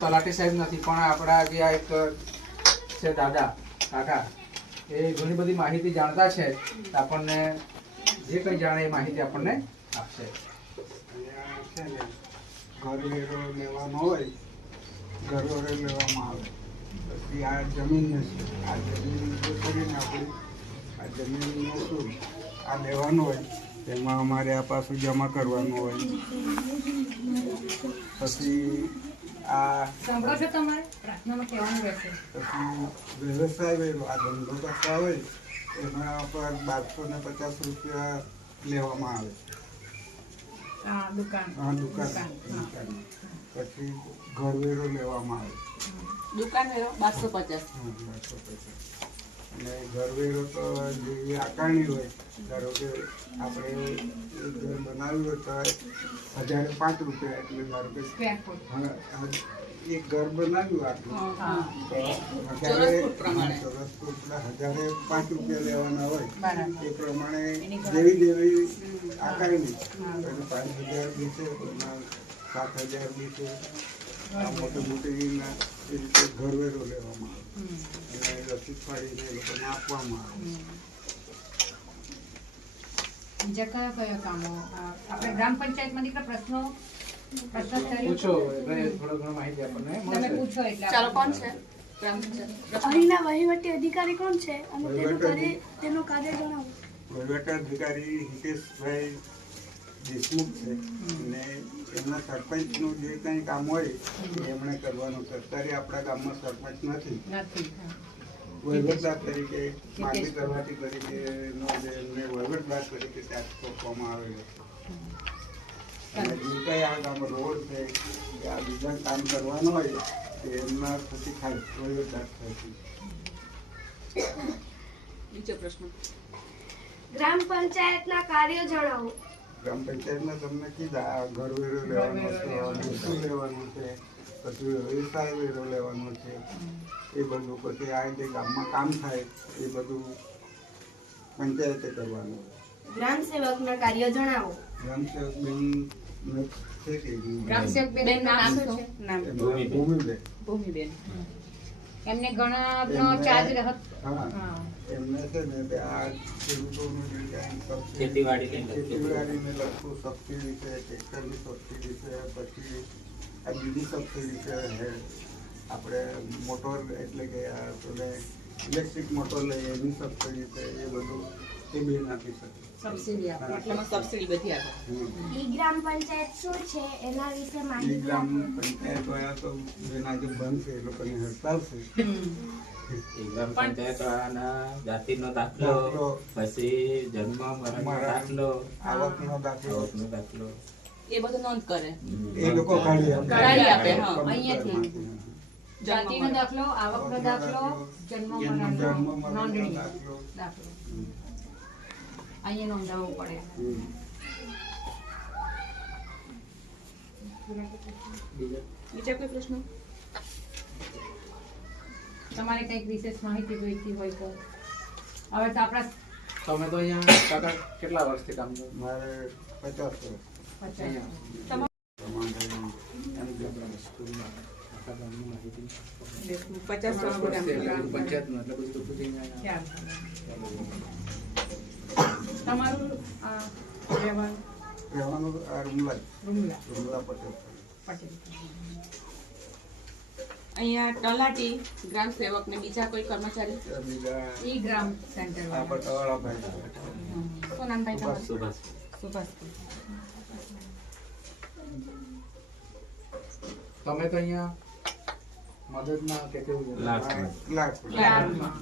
તલાટી સાહેબ નથી, પણ આપણા જે આ એક છે દાદા, કાકા, એ ઘણી બધી માહિતી જાણતા છે. આપણને જે કંઈ જાણે એ માહિતી આપણને આપશે. છે ને ઘર વેરો લેવાનો હોય ઘર વેરો લેવામાં આવે. પછી આ જમીનને શું આ જમીન કરીને આપણી, આ જમીનનું શું આ લેવાનું હોય, એમાં અમારે આ પાછું જમા કરવાનું હોય. પછી સાંભળો છો તમારે પ્રાર્થનામાં કહેવાનું રહેશે પછી વ્યવસાય વેરો આ ધંધો કરતા હોય એના પર બારસો ને પચાસ રૂપિયા લેવામાં આવે આ દુકાન દુકાન દુકાન, હા. દુકાન. પછી ઘરવેરો લેવામાં આવે દુકાન વેરો બારસો પચાસ બારસો પચાસ. અને ઘરવેરો તો જે આકારણી હોય ધારો કે આપણે એક ઘર બનાવ્યું હોય તો હજારે પાંચ રૂપિયા એટલે ધારો કે સ્ક્વેર ફૂટ હા, હા, એક ઘર બનાવ્યું આટલું. હજારે ચોરસ ફૂટના હજારે પાંચ રૂપિયા લેવાના હોય. એ પ્રમાણે જેવી જેવી આકારણી. પાંચ હજાર બી છે કોઈના સાત હજાર બી છે આ મોટી મોટી એ રીતે ઘરવેરો લેવામાં આવે. અને રસીદ પાડીને એ લોકોને આપવામાં આવે બીજા કયા કયા કામો આપણે ગ્રામ પંચાયતમાં દીકરા પ્રશ્નો પૂછો થોડો ઘણો માહિતી આપણને તમે પૂછો એટલે ચાલો કોણ છે? ગ્રામ પંચાયત. અહીંના વહીવટી અધિકારી કોણ છે? અને તેનું કાર્ય તેનું કાર્ય જણાવો. વહીવટ અધિકારી હિતેશભાઈ દેશમુખ છે. અને એમના સરપંચનું જે કંઈ કામ હોય એ એમણે કરવાનું સરકારી આપણા ગામમાં સરપંચ નથી. વહીવટદાર તરીકે માગણી કરવાથી તરીકેનો જે એમને વહીવટદાર તરીકે ટેક્સ સોંપવામાં આવેલો અને જે કંઈ આ ગામ રોડ છે કે આ બીજા કામ કરવાનું હોય તે એમના થતી થાય વહીવટદાર થતી બીજો પ્રશ્ન. ગ્રામ પંચાયતના કાર્યો જણાવો. ગ્રામ પંચાયતમાં તમને કીધા ઘર વેરો લેવાનો છે શું લેવાનું છે પછી વ્યવસાય વેરો લેવાનો છે. એ બધું પછી આ રીતે ગામમાં કામ થાય એ બધું પંચાયતે કરવાનું. ગ્રામ સેવકના કાર્ય જણાવો. ગ્રામ સેવક બેન ગ્રામ સેવક બેન નામ શું છે? નામ ભૂમિબેન. ભૂમિબેન. એમને ઘણાનો ચાર્જ રહત હા. હા. એમને છે ને આ ખેડૂતોનું જે કાંઈ ખેતીવાડીને લગતું. સબસિડી છે ટ્રેક્ટરની સબસિડી છે પછી આ બીજી સબસિડી છે આપણે મોટર એટલે કે આ પેલે ઇલેક્ટ્રિક મોટર લઈએ એની સબસિડી છે એ બધું. એ બેન આપી શકે. સબસિડી આપે. આટલામાં સબસિડી બધી આવે ઈ ગ્રામ પંચાયત શું છે? એના વિશે માહિતી ગ્રામ પંચાયત વાળા તો બેન આજે બંધ છે એ લોકોની હડતાલ છે. ગ્રામ પંચાયત વાળાના જાતિનો દાખલો. પછી જન્મ મરણનો મરણ. દાખલો આવકનો દાખલો. આવકનો દાખલો. એ બધું નોંધ કરે. એ લોકો કાઢી આપે. કાઢી આપે, હા. અહીંયાથી. જાતિનો દાખલો આવકનો દાખલો જન્મ જન્મ મરણનો મરણનો નોંધણી દાખલો. અહીંયા નોંધાવવું પડે. બીજા કોઈ પ્રશ્ન? તમારે કંઈક વિશેષ માહિતી જોઈતી હોય તો. હવે તો આપણા તમે તો અહીંયા કાકા કેટલા વર્ષથી કામ કરો? મારે પચાસ વર્ષ. પચાસ વર્ષ. એટલે બધું તમારું આ રહેવાનું? રહેવાનું રૂમલા રૂમલા. રૂમલા પટેલ. પટેલ. અહીંયા તલાટી ગ્રામ સેવક ને બીજા કોઈ કર્મચારી? ઈ ગ્રામ સેન્ટર શું નામ ભાઈ તમારું? સુભાષ સુભાષ. તમે તો અહીંયા મદદમાં કે કેવું ક્લાર્કમાં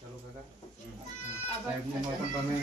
ચાલો કાકા. પણ તમે